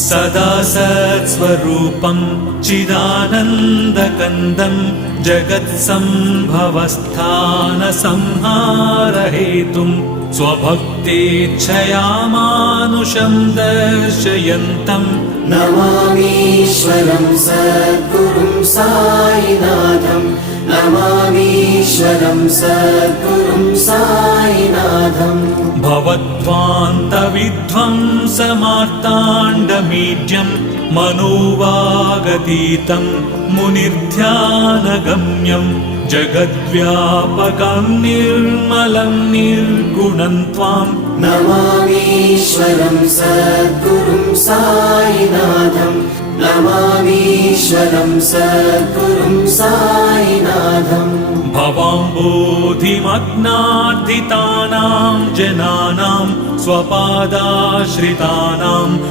सदा सत्स्वरूपं चिदानन्दकन्दं जगत्सम्भवस्थानसंहारहेतुं स्वभक्तेच्छया मानुषं दर्शयन्तं नमामीश्वरं सद्गुरुं साईनाथं नमामीश्वरं सद्गुरुं साईनाथम् भवध्वान्तविध्वंसमार्ताण्डमीड्यं मनोवागतीतं मुनिर्ध्यानगम्यं जगद्व्यापकं निर्मलं निर्गुणं त्वां नमामीश्वरं सद्गुरुं साईनाथं नमामीश्वरं सद्गुरुं साईनाथम् भवाम्बोधिमग्नार्दितानां जनानां स्वपादाश्रितानां